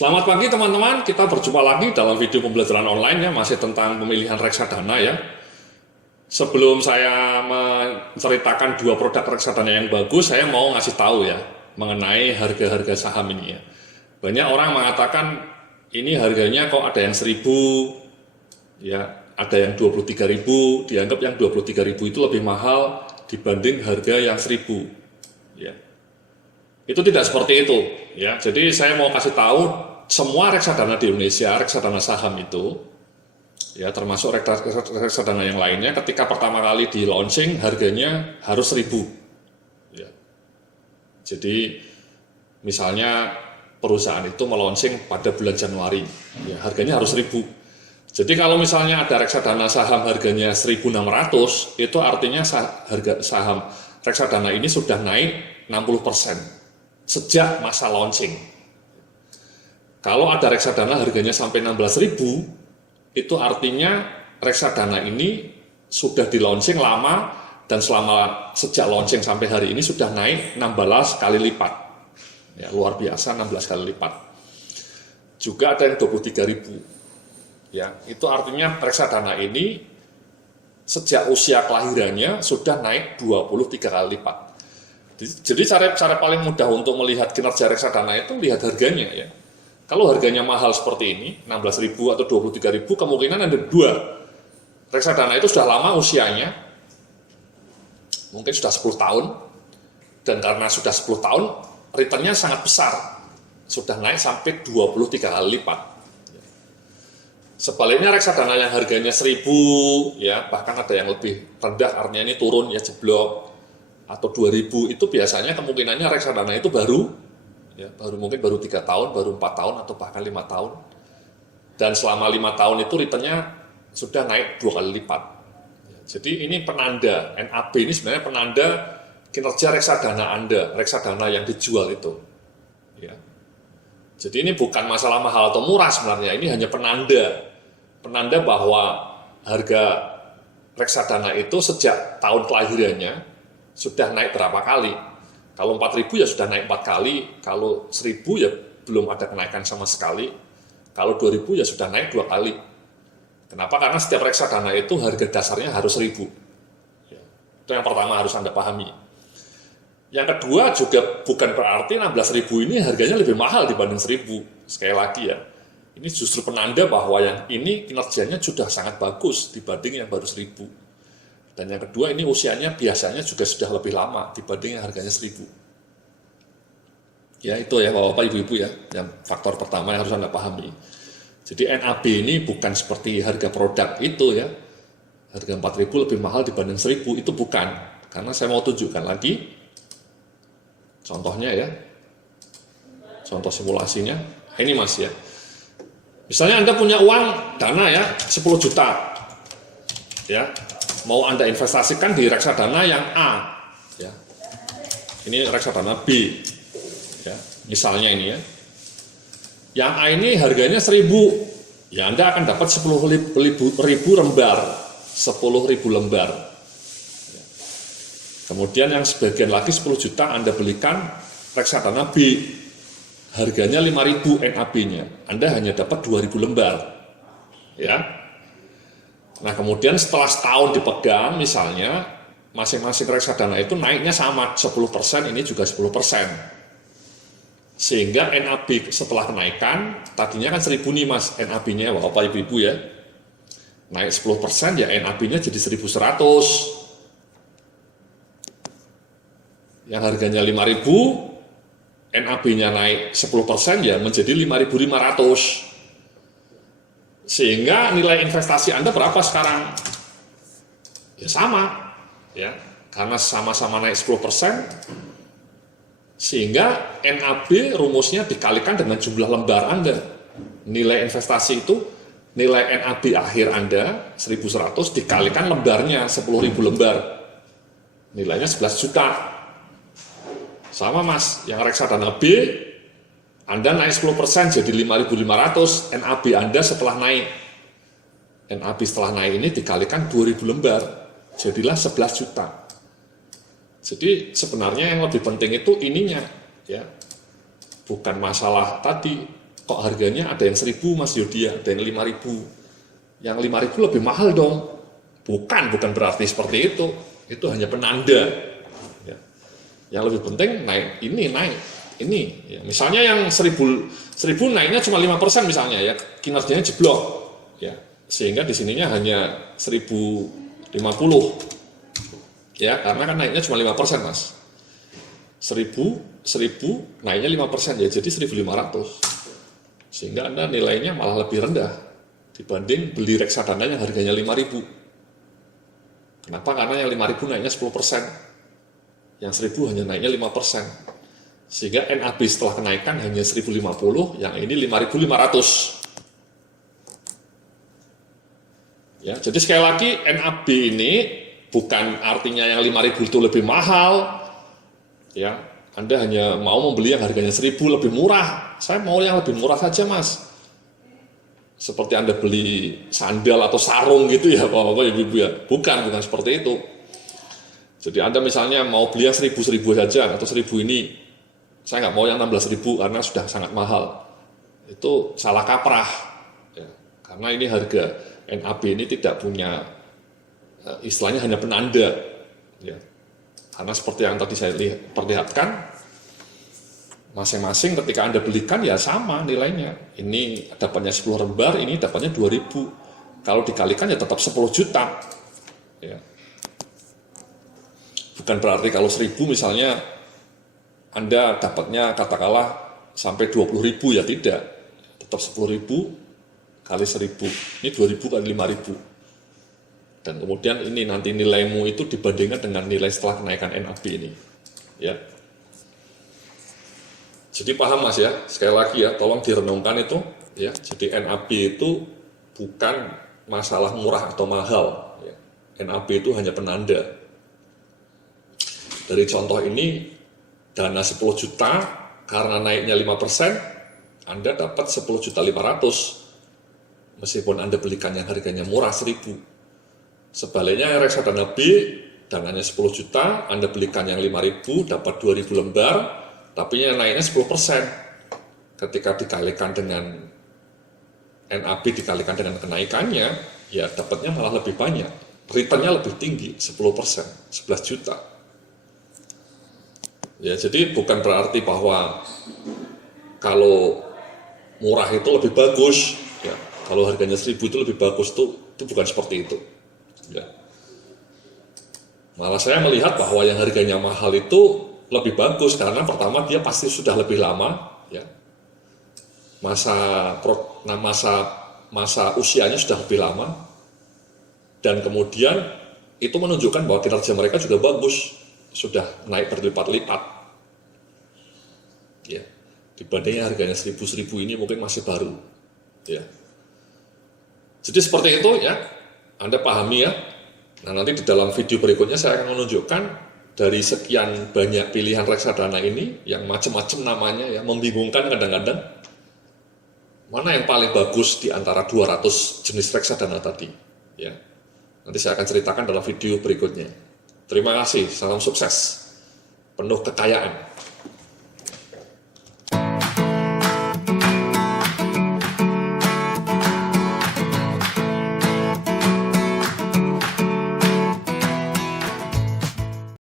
Selamat pagi teman-teman, kita berjumpa lagi dalam video pembelajaran online ya, masih tentang pemilihan reksadana ya. Sebelum saya menceritakan dua produk reksadana yang bagus, saya mau ngasih tahu ya mengenai harga-harga saham ini ya. Banyak orang mengatakan ini harganya kok ada yang 1.000 ya, ada yang 23.000, dianggap yang 23.000 itu lebih mahal dibanding harga yang 1.000 ya. Itu tidak seperti itu ya. Jadi saya mau kasih tahu semua reksadana di Indonesia, reksadana saham itu ya, termasuk reksadana yang lainnya, ketika pertama kali di launching harganya harus 1.000 ya. Jadi misalnya perusahaan itu melaunching pada bulan Januari ya, harganya harus 1.000. Jadi kalau misalnya ada reksadana saham harganya 1.600, itu artinya harga saham reksadana ini sudah naik 60% sejak masa launching. Kalau ada reksadana harganya sampai 16.000, itu artinya reksadana ini sudah di launching lama dan sejak launching sampai hari ini sudah naik 16 kali lipat. Ya, luar biasa, 16 kali lipat. Juga ada yang 23.000. Ya, itu artinya reksadana ini sejak usia kelahirannya sudah naik 23 kali lipat. Jadi cara paling mudah untuk melihat kinerja reksadana itu lihat harganya ya. Kalau harganya mahal seperti ini, 16.000 atau 23.000, kemungkinan ada dua. Reksadana itu sudah lama usianya, mungkin sudah 10 tahun, dan karena sudah 10 tahun, returnnya sangat besar. Sudah naik sampai 23 kali lipat. Sebaliknya reksadana yang harganya 1.000, ya bahkan ada yang lebih rendah, artinya ini turun ya jeblok, atau 2.000, itu biasanya kemungkinannya reksadana itu baru 3 tahun, baru 4 tahun, atau bahkan 5 tahun. Dan selama 5 tahun itu returnnya sudah naik 2 kali lipat. Jadi ini penanda, NAB ini sebenarnya penanda kinerja reksadana Anda, reksadana yang dijual itu. Ya. Jadi ini bukan masalah mahal atau murah sebenarnya, ini hanya penanda bahwa harga reksadana itu sejak tahun kelahirannya sudah naik berapa kali. Kalau 4.000 ya sudah naik 4 kali, kalau 1.000 ya belum ada kenaikan sama sekali, kalau 2.000 ya sudah naik 2 kali. Kenapa? Karena setiap reksadana itu harga dasarnya harus 1.000. Ya, itu yang pertama harus Anda pahami. Yang kedua juga bukan berarti 16.000 ini harganya lebih mahal dibanding 1.000. Sekali lagi ya, ini justru penanda bahwa yang ini kinerjanya sudah sangat bagus dibanding yang baru 1.000. Dan yang kedua ini usianya biasanya juga sudah lebih lama dibanding yang harganya 1.000. Ya itu ya Bapak Ibu-Ibu ya, yang faktor pertama yang harus Anda pahami. Jadi NAB ini bukan seperti harga produk itu ya, harga 4.000 lebih mahal dibanding 1.000, itu bukan. Karena saya mau tunjukkan lagi contohnya ya, contoh simulasinya. Ini Mas ya, misalnya Anda punya uang dana ya 10 juta ya, mau Anda investasikan di reksadana yang A ya. Ini reksadana B ya, misalnya ini ya. Yang A ini harganya 1.000. Ya Anda akan dapat 10.000 lembar. 10.000 lembar. Ya. Kemudian yang sebagian lagi 10 juta Anda belikan reksadana B. Harganya 5.000 NAB-nya. Anda hanya dapat 2.000 lembar. Ya. Nah kemudian setelah setahun dipegang misalnya, masing-masing reksadana itu naiknya sama 10%, ini juga 10%. Sehingga NAB setelah kenaikan, tadinya kan 1.000 nih Mas NAB-nya Bapak Ibu-Ibu ya. Naik 10% ya NAB-nya jadi 1.100. Yang harganya 5.000, NAB-nya naik 10% ya menjadi 5.500. Sehingga nilai investasi Anda berapa sekarang? Ya sama, ya, karena sama-sama naik 10%, sehingga NAB rumusnya dikalikan dengan jumlah lembar Anda. Nilai investasi itu, nilai NAB akhir Anda 1.100 dikalikan lembarnya 10.000 lembar, nilainya 11 juta. Sama Mas, yang reksadana B Anda naik 10% jadi 5.500, NAB Anda setelah naik. NAB setelah naik ini dikalikan 2.000 lembar, jadilah 11 juta. Jadi sebenarnya yang lebih penting itu ininya, ya, bukan masalah tadi kok harganya ada yang 1.000 Mas Yodi, ada yang 5.000. Yang 5.000 lebih mahal dong. Bukan berarti seperti itu. Itu hanya penanda. Ya. Yang lebih penting naik ini. Ya. Misalnya yang 1.000 naiknya cuma 5% misalnya ya, kinerjanya jeblok. Ya. Sehingga di sininya hanya 1.050. Ya, karena kan naiknya cuma 5% Mas. 1.000 naiknya 5% ya, jadi 1.500. Sehingga Anda nilainya malah lebih rendah dibanding beli reksadana yang harganya 5.000. Kenapa? Karena yang 5.000 naiknya 10%, yang 1.000 hanya naiknya 5%. Sehingga NAB setelah kenaikan hanya 1.050, yang ini 5.500. Ya, jadi sekali lagi NAB ini bukan artinya yang 5.000 itu lebih mahal. Ya, Anda hanya mau membeli yang harganya 1.000 lebih murah. Saya mau yang lebih murah saja Mas. Seperti Anda beli sandal atau sarung gitu ya, Bapak Ibu ya. Bukan seperti itu. Jadi Anda misalnya mau beli yang 1.000 saja atau 1.000 ini, saya nggak mau yang 16.000 karena sudah sangat mahal. Itu salah kaprah. Ya, karena ini harga NAB ini tidak punya istilahnya hanya penanda. Ya. Karena seperti yang tadi saya perlihatkan, masing-masing ketika Anda belikan ya sama nilainya. Ini dapatnya 10 lembar, ini dapatnya 2.000. Kalau dikalikan ya tetap 10 juta. Ya. Bukan berarti kalau 1.000 misalnya Anda dapatnya katakanlah sampai 20.000 ya, tidak. Tetap 10.000 kali 1.000. Ini 2.000 kali 5.000. Dan kemudian ini nanti nilaimu itu dibandingkan dengan nilai setelah kenaikan NAB ini. Ya. Jadi paham Mas ya, sekali lagi ya, tolong direnungkan itu. Ya. Jadi NAB itu bukan masalah murah atau mahal. Ya. NAB itu hanya penanda. Dari contoh ini, dana 10 juta, karena naiknya 5%, Anda dapat 10.500.000. Meskipun Anda belikan yang harganya murah 1.000. Sebaliknya reksadana B, dananya 10 juta, Anda belikan yang 5.000, dapat 2.000 lembar, tapi yang naiknya 10%. Ketika dikalikan dengan NAB, dikalikan dengan kenaikannya, ya dapatnya malah lebih banyak. Returnnya lebih tinggi, 10%, 11 juta. Ya, jadi bukan berarti bahwa kalau murah itu lebih bagus, ya, kalau harganya 1.000 itu lebih bagus, itu bukan seperti itu. Ya. Malah saya melihat bahwa yang harganya mahal itu lebih bagus karena pertama dia pasti sudah lebih lama, ya. Masa usianya sudah lebih lama, dan kemudian itu menunjukkan bahwa kinerja mereka juga bagus, sudah naik berlipat-lipat. Ya. Dibandingnya harganya 1.000 ini mungkin masih baru. Ya. Jadi seperti itu ya. Anda pahami ya. Nah, nanti di dalam video berikutnya saya akan menunjukkan dari sekian banyak pilihan reksadana ini yang macam-macam namanya ya, membingungkan kadang-kadang. Mana yang paling bagus di antara 200 jenis reksadana tadi ya. Nanti saya akan ceritakan dalam video berikutnya. Terima kasih, salam sukses. Penuh kekayaan.